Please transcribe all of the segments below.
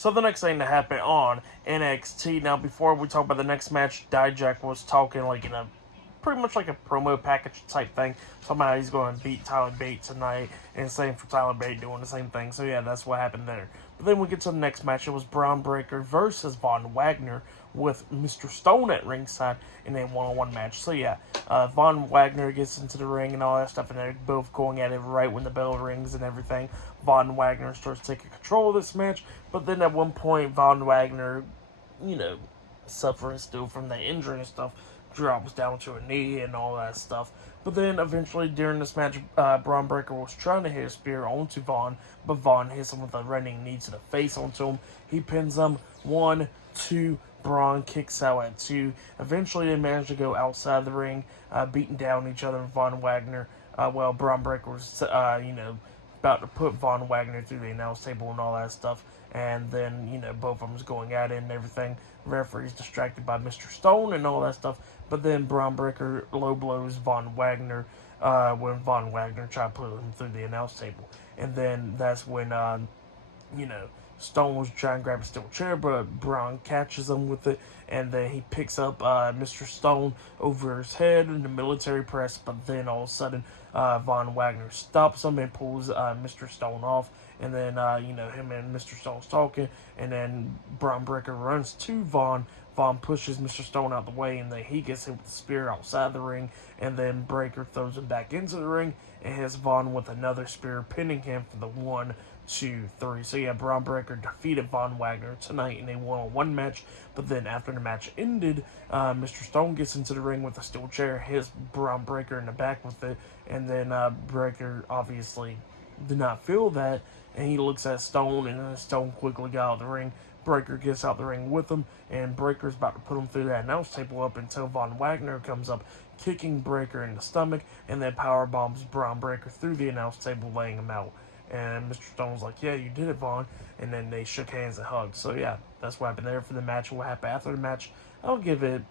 So the next thing to happen on NXT. Now, before we talk about the next match, Dijak was talking like in a pretty much like a promo package type thing. Somehow he's going to beat Tyler Bate tonight, and same for Tyler Bate doing the same thing. So yeah, that's what happened there. But then we get to the next match. It was Bron Breakker versus Von Wagner with Mr. Stone at ringside in a one-on-one match. So yeah, Von Wagner gets into the ring and all that stuff, and they're both going at it right when the bell rings and everything. Von Wagner starts taking control of this match, but then at one point, Von Wagner, suffering still from the injury and stuff, drops down to a knee and all that stuff. But then eventually during this match, Bron Breakker was trying to hit a spear onto Von, but Von hits him with a running knee to the face onto him. He pins him. 1, 2, Bron kicks out at 2. Eventually they manage to go outside the ring, beating down each other. Von Wagner, Bron Breakker was, about to put Von Wagner through the announce table and all that stuff. And then, both of them's going at it and everything. Referee's distracted by Mr. Stone and all that stuff. But then Bron Breakker low blows Von Wagner when Von Wagner tried to put him through the announce table. And then that's when, Stone was trying to grab a steel chair, but Bron catches him with it, and then he picks up Mr. Stone over his head in the military press, but then all of a sudden, Von Wagner stops him and pulls Mr. Stone off, and then, him and Mr. Stone's talking, and then Bron Breakker runs to Von. Von pushes Mr. Stone out the way, and then he gets hit with the spear outside the ring, and then Breakker throws him back into the ring, and hits Von with another spear, pinning him for the 1, 2, 3. So yeah, Bron Breakker defeated Von Wagner tonight in a one-on-one match. But then after the match ended, Mr. Stone gets into the ring with a steel chair, hits Bron Breakker in the back with it, and then Breakker obviously did not feel that, and he looks at Stone, and then Stone quickly got out of the ring. Breakker gets out the ring with him, and Breakker's about to put him through that announce table up until Von Wagner comes up, kicking Breakker in the stomach, and then power bombs Bron Breakker through the announce table, laying him out. And Mr. Stone's like, yeah, you did it, Von. And then they shook hands and hugged. So yeah, that's what happened there for the match. What happened after the match, I'll give it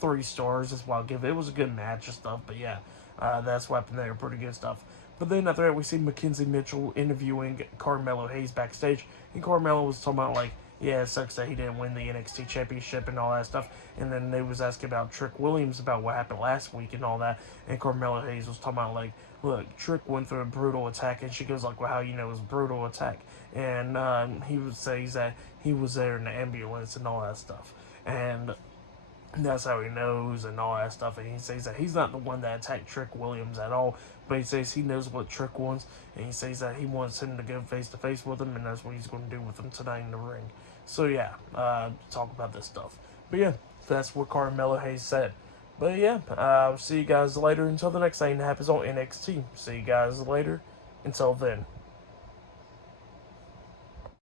3 stars. That's what I'll give it. It was a good match and stuff, but yeah, that's what happened there. Pretty good stuff. But then after that, we see Mackenzie Mitchell interviewing Carmelo Hayes backstage, and Carmelo was talking about like, yeah, it sucks that he didn't win the NXT championship and all that stuff. And then they was asking about Trick Williams about what happened last week and all that. And Carmelo Hayes was talking about like, look, Trick went through a brutal attack, and she goes like, well, how you know it was a brutal attack? And he would say that he was there in the ambulance and all that stuff. And that's how he knows and all that stuff. And he says that he's not the one that attacked Trick Williams at all, but he says he knows what Trick wants, and he says that he wants him to go face to face with him, and that's what he's going to do with him tonight in the ring. So yeah, talk about this stuff. But yeah, that's what Carmelo Hayes said. But yeah, I'll see you guys later until the next thing that happens on NXT. See you guys later. Until then.